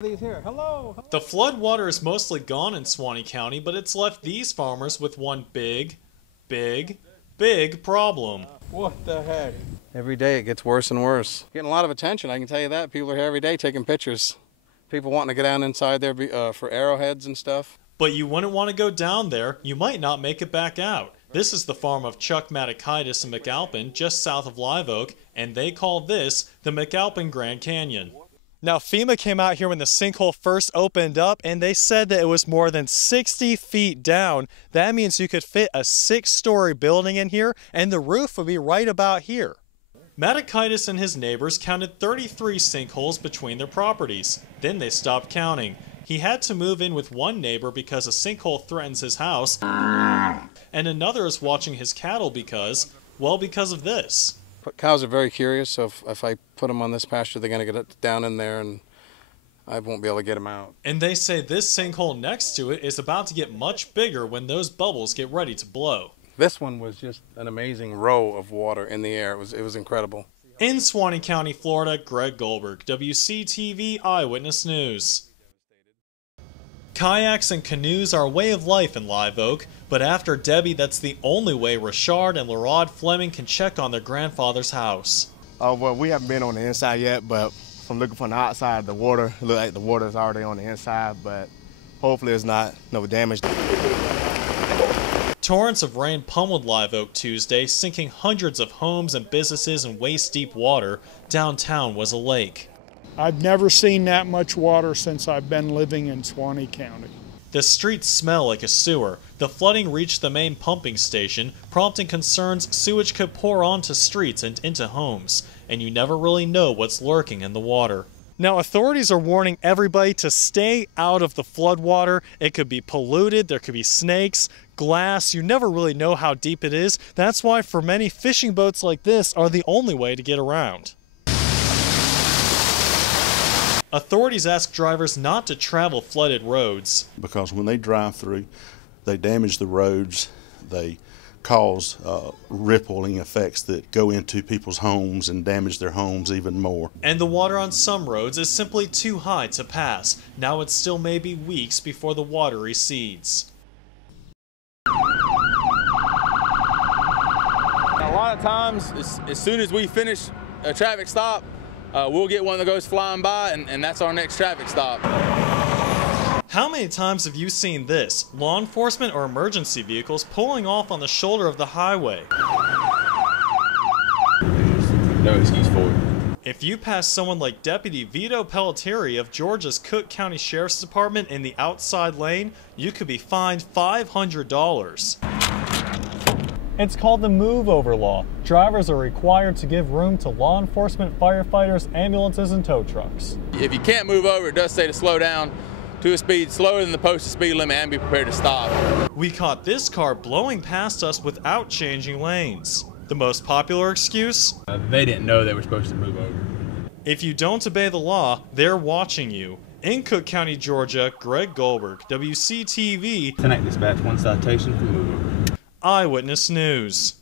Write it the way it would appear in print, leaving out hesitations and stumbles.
These here. Hello. The flood water is mostly gone in Suwannee County, but it's left these farmers with one big problem. What the heck? Every day it gets worse and worse. Getting a lot of attention, I can tell you that. People are here every day taking pictures. People wanting to get down inside there for arrowheads and stuff. But you wouldn't want to go down there. You might not make it back out. This is the farm of Chuck Matakaitis in McAlpin, just south of Live Oak, and they call this the McAlpin Grand Canyon. Now, FEMA came out here when the sinkhole first opened up, and they said that it was more than 60 feet down. That means you could fit a 6-story building in here, and the roof would be right about here. Matakaitis and his neighbors counted 33 sinkholes between their properties. Then they stopped counting. He had to move in with one neighbor because a sinkhole threatens his house, and another is watching his cattle because of this. Cows are very curious, so if I put them on this pasture, they're going to get down in there and I won't be able to get them out. And they say this sinkhole next to it is about to get much bigger when those bubbles get ready to blow. This one was just an amazing row of water in the air. It was incredible. In Suwannee County, Florida, Greg Gullberg, WCTV Eyewitness News. Kayaks and canoes are a way of life in Live Oak, but after Debbie, that's the only way Richard and Lerod Fleming can check on their grandfather's house. Well, we haven't been on the inside yet, but from looking from the outside, the water, it looks like the water is already on the inside, but hopefully it's not no damage. Torrents of rain pummeled Live Oak Tuesday, sinking hundreds of homes and businesses in waist-deep water. Downtown was a lake. I've never seen that much water since I've been living in Suwannee County. The streets smell like a sewer. The flooding reached the main pumping station, prompting concerns sewage could pour onto streets and into homes, and you never really know what's lurking in the water. Now, authorities are warning everybody to stay out of the floodwater. It could be polluted, there could be snakes, glass, you never really know how deep it is. That's why for many, fishing boats like this are the only way to get around. Authorities ask drivers not to travel flooded roads. Because when they drive through, they damage the roads, they cause rippling effects that go into people's homes and damage their homes even more. And the water on some roads is simply too high to pass. Now it still may be weeks before the water recedes. A lot of times, as soon as we finish a traffic stop, we'll get one that goes flying by, and that's our next traffic stop. How many times have you seen this? Law enforcement or emergency vehicles pulling off on the shoulder of the highway. No excuse for it. If you pass someone like Deputy Vito Pelletieri of Georgia's Cook County Sheriff's Department in the outside lane, you could be fined $500. It's called the Move Over Law. Drivers are required to give room to law enforcement, firefighters, ambulances, and tow trucks. If you can't move over, it does say to slow down to a speed slower than the posted speed limit and be prepared to stop. We caught this car blowing past us without changing lanes. The most popular excuse? They didn't know they were supposed to move over. If you don't obey the law, they're watching you. In Cook County, Georgia, Greg Gullberg, WCTV. Tonight dispatch, one citation for move over. Eyewitness News.